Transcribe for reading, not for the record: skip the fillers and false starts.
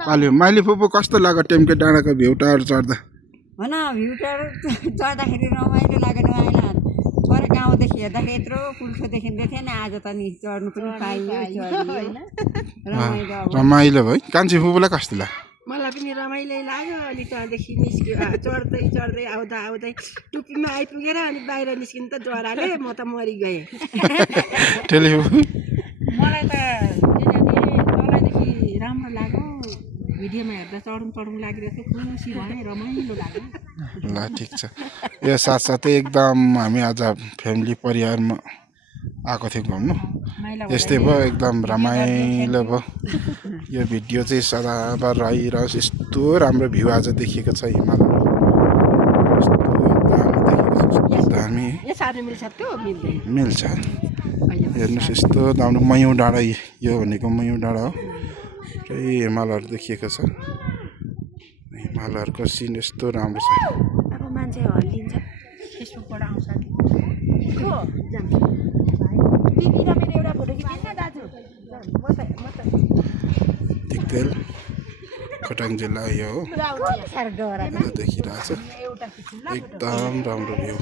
पाल्यो माइली फुपू कस्तो लाग्यो टेम्के डाँडाको भ्यू टावर चढ्दा होइन भ्यू टावर चढ्दाखेरि रमाइलो लाग्यो आइला पर गाउँदेखि हेर्दाखेरि यत्रो पुल्ठो देखिँदै थियो नि आज त नि चढ्नु पनि पाइयो रमाइलो भयो कान्छी फुपूलाई कस्तो लाग्यो मलाई पनि रमाइलो लाग्यो अनि त्यहाँदेखि निस्क्यो चढ्दै चढ्दै आउँदा आउँदै टुप्पीमा आइपुगेर अनि बाहिर निस्किनु त डराले म त मरिगएँ मलाई त तलदेखि राम्रो लाग्यो भिडियोमा हेर्दा चढौँ लागिरहेको खुसी भयो रमाइलो लाग्यो ल ठिक छ यो साथसाथै एकदम हामी आज फ्यामिली परिवारमा आएको थियौँ घुम्नु यस्तै भयो एकदम रमाइलो भयो यो भिडियो चाहिँ सदाबार रहिरहोस् यस्तो राम्रो भ्यू आज देखिएको छ हिमालहरू यस्तो दामी मिल्छ हेर्नुहोस् यस्तो राम्रो मयौँ डाँडा यो भनेको मयौँ डाँडा हो र हिमालहरू देखिएको छ हिमालहरूको सिन यस्तो राम्रो छ अब मान्छे हल्लिन्छ फेसबुकबाट आउँछ दिक्तेल खोटाङ जिल्ला यो हो देखिरहेछ एकदम राम्रो भ्यू